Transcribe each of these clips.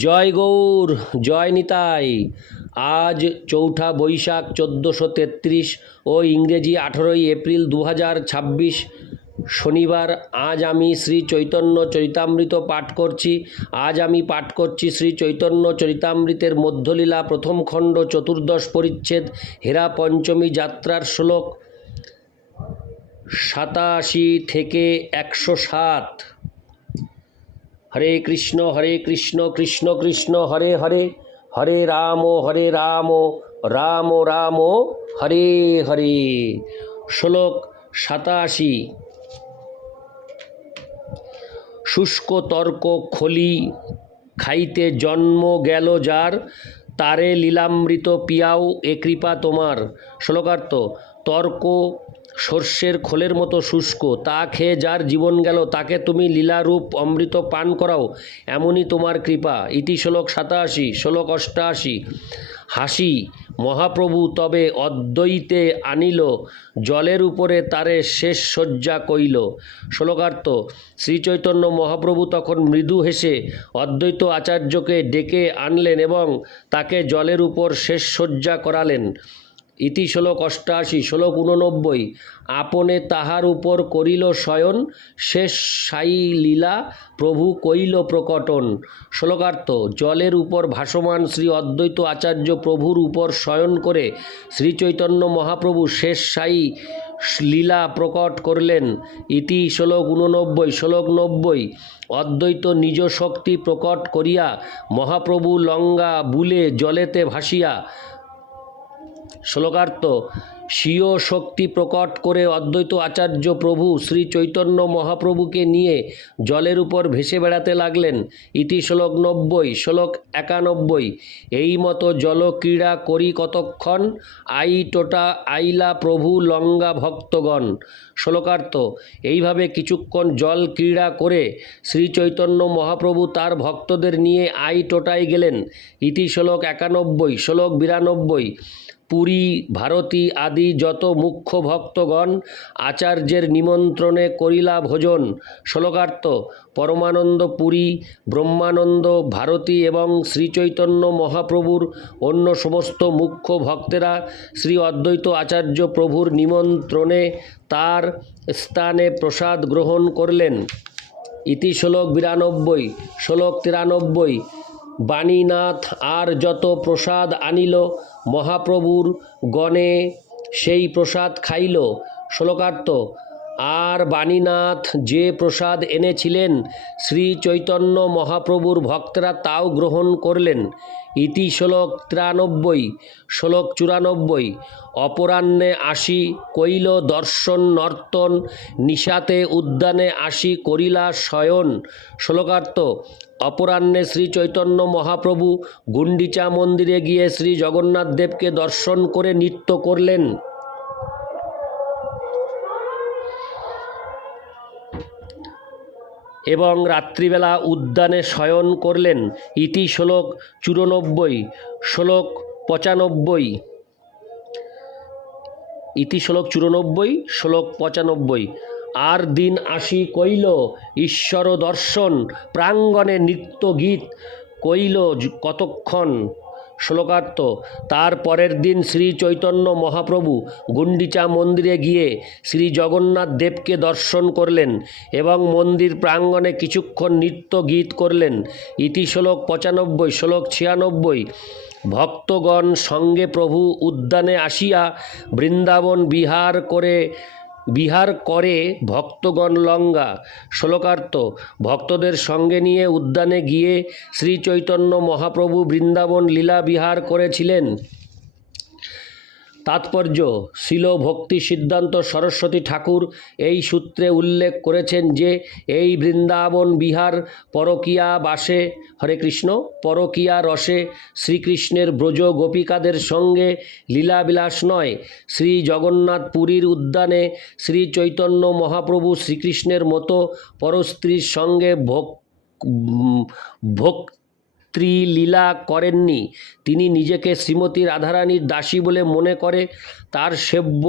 জয় গৌর, জয় নিতাই। আজ চৌঠা বৈশাখ 1433 ও ইংরেজি 18ই এপ্রিল 2026 শনিবার। আজ আমি শ্রী চৈতন্য চরিতামৃত পাঠ করছি। আজ আমি পাঠ করছি শ্রী চৈতন্য চরিতামৃতের মধ্যলীলা প্রথম খণ্ড চতুর্দশ পরিচ্ছেদ হেরা পঞ্চমী যাত্রার শ্লোক 87 থেকে 107। হরে কৃষ্ণ কৃষ্ণ কৃষ্ণ হরে হরে, হরে রাম রাম রাম হরে হরে। শ্লোক 87। শুষ্ক তর্ক খলি খাইতে জন্ম গেল যার, তারে লীলামৃত পিয়াও এ কৃপা তোমার। শ্লোকার্থ: তর্ক সর্ষের খোলের মতো শুষ্ক, তা খেয়ে যার জীবন গেল তাকে তুমি লীলারূপ অমৃত পান করাও, এমনই তোমার কৃপা। ইতি শ্লোক 87। শ্লোক 88। হাসি মহাপ্রভু তবে অদ্বৈতে আনিল, জলের উপরে তারে শেষ শয্যা কইল। শ্লোকার্থ: শ্রীচৈতন্য মহাপ্রভু তখন মৃদু হেসে অদ্বৈত আচার্যকে ডেকে আনলেন এবং তাকে জলের উপর শেষ শয্যা করালেন। ইতি শ্লোক 88। শ্লোক 89। আপনে তাহার উপর করিল শয়ন, শেষ সাই লীলা প্রভু কইল প্রকটন। শ্লোকার্থ: জলের উপর ভাসমান শ্রী অদ্বৈত আচার্য প্রভুর উপর শয়ন করে শ্রীচৈতন্য মহাপ্রভু শেষ সাই লীলা প্রকট করলেন। ইতি শ্লোক 89। শ্লোক 90। অদ্বৈত নিজ শক্তি প্রকট করিয়া মহাপ্রভু লঙ্গা বুলে জলেতে ভাসিয়া। শ্লোকার্থ: স্বীয় শক্তি প্রকট করে অদ্বৈত আচার্য প্রভু শ্রী চৈতন্য মহাপ্রভুকে নিয়ে জলের উপর ভেসে বেড়াতে লাগলেন। ইতি শ্লোক 90। শ্লোক 91। এই মতো জলক্রীড়া করি কতক্ষণ, টোটা আইলা প্রভু লঙ্গা ভক্তগণ। শ্লোকার্থ: এইভাবে কিছুক্ষণ জল ক্রীড়া করে শ্রী চৈতন্য মহাপ্রভু তার ভক্তদের নিয়ে টোটায় গেলেন। ইতি শ্লোক 91। শ্লোক 92। পুরী ভারতী আদি যত মুখ্য ভক্তগণ আচার্যের নিমন্ত্রণে করিলা ভোজন। শ্লোকার্থ: পরমানন্দ পুরী, ব্রহ্মানন্দ ভারতী এবং শ্রীচৈতন্য মহাপ্রভুর অন্য সমস্ত মুখ্য ভক্তেরা শ্রী অদ্বৈত আচার্য প্রভুর নিমন্ত্রণে তার স্থানে প্রসাদ গ্রহণ করলেন। ইতি শ্লোক 92। শ্লোক 93। বাণীনাথ আর যত প্রসাদ আনিল, মহাপ্রভুর গণে সেই প্রসাদ খাইল। শ্লোকার্থ: আর বাণীনাথ যে প্রসাদ এনেছিলেন শ্রী চৈতন্য মহাপ্রভুর ভক্তরা তাও গ্রহণ করলেন। ইতি শ্লোক 93। শ্লোক 94। অপরাহ্নে আসি কইল দর্শন নর্তন, নিশাতে উদ্যানে আসি করিলা শয়ন। শ্লোকার্থ: অপরাহ্নে শ্রী চৈতন্য মহাপ্রভু গুন্ডিচা মন্দিরে গিয়ে শ্রী জগন্নাথ দেবকে দর্শন করে নৃত্য করলেন এবং রাত্রিবেলা উদ্যানে শয়ন করলেন। ইতি শ্লোক 94। শ্লোক 95। ইতি শ্লোক 94। শ্লোক 95। আর দিন আসি কইল ঈশ্বর দর্শন, প্রাঙ্গণে নৃত্য গীত কইল কতক্ষণ। শ্লোকার্থ: তার পরের দিন শ্রী চৈতন্য মহাপ্রভু গুন্ডিচা মন্দিরে গিয়ে শ্রী জগন্নাথ দেবকে দর্শন করলেন এবং মন্দির প্রাঙ্গণে কিছুক্ষণ নৃত্য গীত করলেন। ইতি শ্লোক 95। শ্লোক 96। ভক্তগণ সঙ্গে প্রভু উদ্যানে আসিয়া বৃন্দাবন বিহার করে ভক্তগণ লঙ্গা। শ্লোকার্থ: ভক্তদের সঙ্গে নিয়ে উদ্যানে গিয়ে শ্রী চৈতন্য মহাপ্রভু বৃন্দাবন লীলা বিহার করেছিলেন। তাৎপর্য: শিল ভক্তি সিদ্ধান্ত সরস্বতী ঠাকুর এই সূত্রে উল্লেখ করেছেন যে এই বৃন্দাবন বিহার পরকীয়া বাসে হরে কৃষ্ণ পরকীয়া রসে শ্রীকৃষ্ণের ব্রজ গোপিকাদের সঙ্গে লীলাবিলাস নয়। শ্রী জগন্নাথ পুরীর উদ্যানে শ্রী চৈতন্য মহাপ্রভু শ্রীকৃষ্ণের মতো পরস্ত্রীর সঙ্গে লীলা করেননি। তিনি নিজেকে শ্রীমতী রাধারানীর দাসী বলে মনে করে তার সেব্য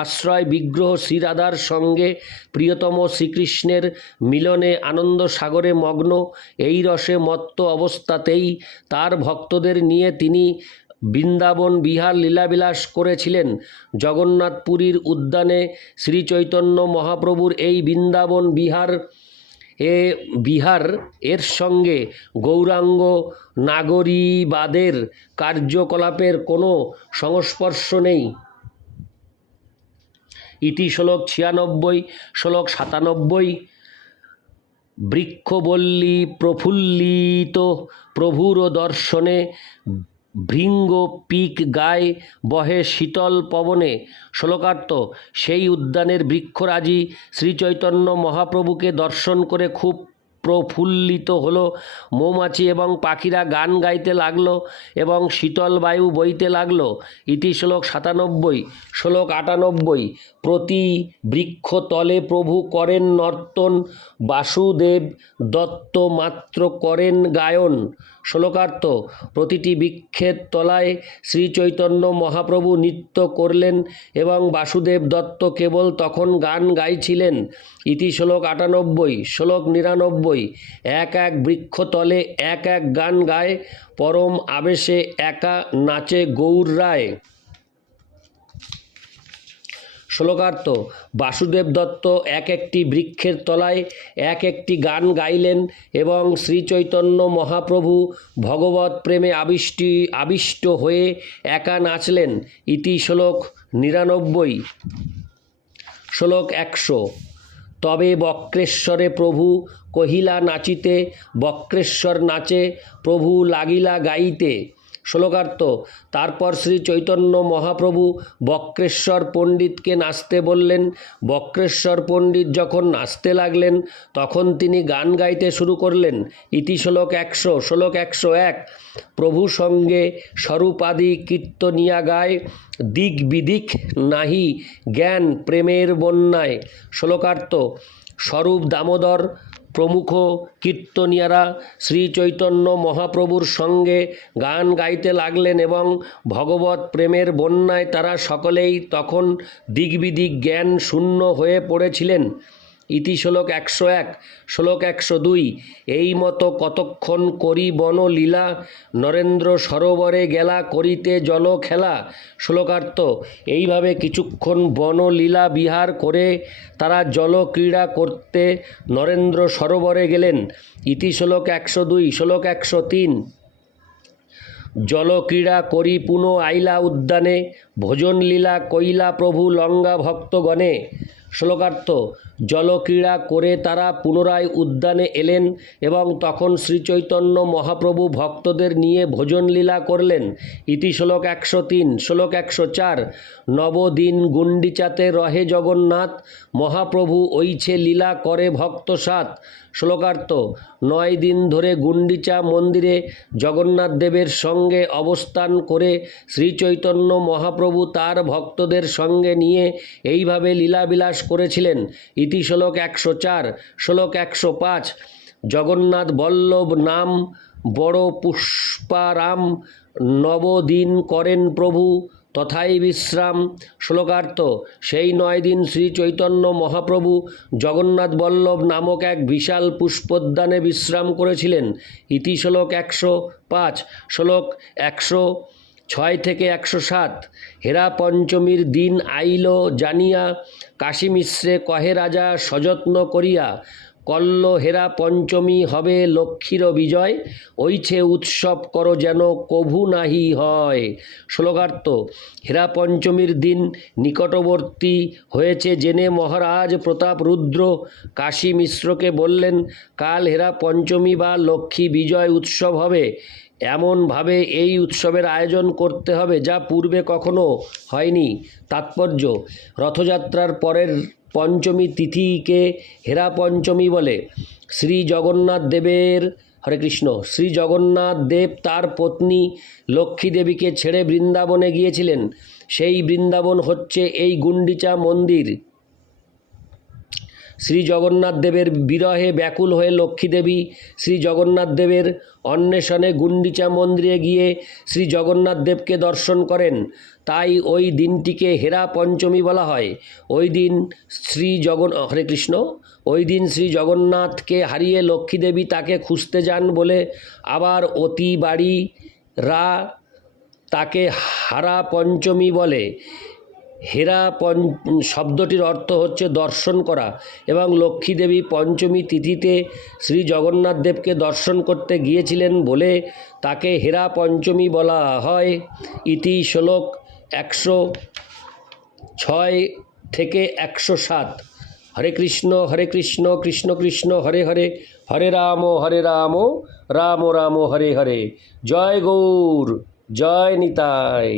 আশ্রয় বিগ্রহ শ্রীরাধার সঙ্গে প্রিয়তম শ্রীকৃষ্ণের মিলনে আনন্দ সাগরে মগ্ন। এই রসে মত্ত অবস্থাতেই তার ভক্তদের নিয়ে তিনি বৃন্দাবন বিহার লীলাবিলাস করেছিলেন। জগন্নাথপুরীর উদ্যানে শ্রীচৈতন্য মহাপ্রভুর এই বৃন্দাবন বিহার এর সঙ্গে গৌরাঙ্গ নাগরীবাদের কার্যকলাপের কোনো সংস্পর্শ নেই। ইতি শ্লোক 96, শ্লোক 97। বৃক্ষবল্লী প্রফুল্লিত প্রভুর দর্শনে ভৃঙ্গ পিক গায়ে বহে শীতল পবনে। শ্লোকার্থ: সেই উদ্যানের বৃক্ষরাজি শ্রীচৈতন্য মহাপ্রভুকে দর্শন করে খুব প্রফুল্লিত হলো। মৌমাছি এবং পাখিরা গান গাইতে লাগলো এবং শীতল বায়ু বইতে লাগলো। ইতি শ্লোক 97, শ্লোক 98। প্রতি বৃক্ষতলে প্রভু করেন নর্তন, বাসুদেব দত্ত মাত্র করেন গায়ন। শ্লোকার্থ: প্রতিটি বৃক্ষের তলায় শ্রীচৈতন্য মহাপ্রভু নৃত্য করলেন এবং বাসুদেব দত্ত কেবল তখন গান গাইছিলেন। ইতি শ্লোক 98, শ্লোক 99। এক এক বৃক্ষতলে এক এক গান গায়, পরম আবেশে একা নাচে গৌর রায়। শ্লোকার্থ: বাসুদেব দত্ত এক একটি বৃক্ষের তলায় এক একটি গান গাইলেন এবং শ্রীচৈতন্য মহাপ্রভু ভগবৎ প্রেমে আবিষ্ট হয়ে একা নাচলেন। ইতি শ্লোক 99, শ্লোক 100। তবে বক্রেশ্বরে প্রভু কহিলা নাচিতে, বক্রেশ্বর নাচে প্রভু লাগিলা গাইতে। শ্লোকার্থ: তারপর শ্রী চৈতন্য মহাপ্রভু বক্রেশ্বর পণ্ডিতকে নাচতে বললেন। বক্রেশ্বর পণ্ডিত যখন নাচতে লাগলেন তখন তিনি গান গাইতে শুরু করলেন। ইতি শ্লোক 100, শ্লোক 101। প্রভু সঙ্গে স্বরূপাদি কীর্তনিয়া গায়, দিক বিদিক নাহি জ্ঞান প্রেমের বন্যায়। শ্লোকার্থ: স্বরূপ দামোদর প্রমুখ কীর্তনিয়ারা শ্রী চৈতন্য মহাপ্রভুর সঙ্গে গান গাইতে লাগলেন এবং ভগবৎ প্রেমের বন্যায় তারা সকলেই তখন দিগ্বিদিক জ্ঞান শূন্য হয়ে পড়েছিলেন। ইতি শ্লোক 101, শ্লোক 102। এই মতো কতক্ষণ করি বন লীলা, নরেন্দ্র সরোবরে গেলা করিতে জল খেলা। শ্লোকার্থ: এইভাবে কিছুক্ষণ বনলীলা বিহার করে তারা জল ক্রীড়া করতে নরেন্দ্র সরোবরে গেলেন। ইতি শ্লোক 102, শ্লোক 103। জলক্রীড়া করি পুনঃ আইলা উদ্যানে, ভোজন লীলা কইলা প্রভু লঙ্গা ভক্তগণে। শ্লোকার্থ: জলক্রীড়া করে তারা পুনরায় উদ্যানে এলেন এবং তখন শ্রীচৈতন্য মহাপ্রভু ভক্তদের নিয়ে ভোজন লীলা করলেন। ইতি শ্লোক 103, শ্লোক 104। নবদিন গুন্ডিচাতে রহে জগন্নাথ, মহাপ্রভু ওইছে লীলা করে ভক্ত সাত। শ্লোকার্থ: 9 দিন ধরে গুন্ডিচা মন্দিরে জগন্নাথ দেবের সঙ্গে অবস্থান করে শ্রীচৈতন্য মহাপ্রভু তার ভক্তদের সঙ্গে নিয়ে এইভাবে লীলাবিলাস করেছিলেন। ইতি শ্লোক 104, শ্লোক 105। জগন্নাথ বল্লভ নাম বড় পুষ্পারাম, নবদিন করেন প্রভু তথাই বিশ্রাম। শ্লোকার্থ: সেই 9 দিন শ্রী চৈতন্য মহাপ্রভু জগন্নাথ বল্লভ নামক এক বিশাল পুষ্পোদ্যানে বিশ্রাম করেছিলেন। ইতি শ্লোক 105, শ্লোক 106 থেকে 107। হেরা পঞ্চমীর দিন আইল জানিয়া, কাশী মিশ্রে কহে রাজা সযত্ন করিয়া, কল্ল হেরা পঞ্চমী হবে লক্ষ্মীর বিজয়, ওইছে উৎসব করো যেন কভু নাহি হয়। শ্লোকার্থ: হেরা পঞ্চমীর দিন নিকটবর্তী হয়েছে জেনে মহারাজ প্রতাপ রুদ্র কাশী মিশ্রকে বললেন, কাল হেরা পঞ্চমী বা লক্ষ্মী বিজয় উৎসব হবে। এমনভাবে এই উৎসবের আয়োজন করতে হবে যা পূর্বে কখনো হয়নি। তাৎপর্য: রথযাত্রার পরের পঞ্চমী তিথিকে হেরা পঞ্চমী বলে। শ্রী জগন্নাথ দেবের হরে কৃষ্ণ শ্রী জগন্নাথ দেব তার পত্নী লক্ষ্মী দেবীকে ছেড়ে বৃন্দাবনে গিয়েছিলেন। সেই বৃন্দাবন হচ্ছে এই গুন্ডিচা মন্দির। শ্রী জগন্নাথ দেবের বিরহে ব্যাকুল হয়ে লক্ষ্মী দেবী শ্রী জগন্নাথ দেবের অন্বেষণে গুন্ডিচা মন্দিরে গিয়ে শ্রী জগন্নাথ দেবকে দর্শন করেন। তাই ওই দিনটিকে হেরা পঞ্চমী বলা হয়। ওই দিন হরে কৃষ্ণ, ওই দিন শ্রী জগন্নাথকে হারিয়ে লক্ষ্মী দেবী তাকে খুঁজতে যান বলে আবার অতি বাড়িরা তাকে হারা পঞ্চমী বলে। হেরা শব্দটির অর্থ হচ্ছে দর্শন করা, এবং লক্ষ্মী দেবী পঞ্চমী তিথিতে শ্রী জগন্নাথ দেবকে দর্শন করতে গিয়েছিলেন বলে তাকে হেরা পঞ্চমী বলা হয়। ইতি শ্লোক 106 থেকে 107। হরে কৃষ্ণ কৃষ্ণ কৃষ্ণ হরে হরে, হরে রাম রাম রাম হরে হরে। জয় গৌর, জয় নিতাই।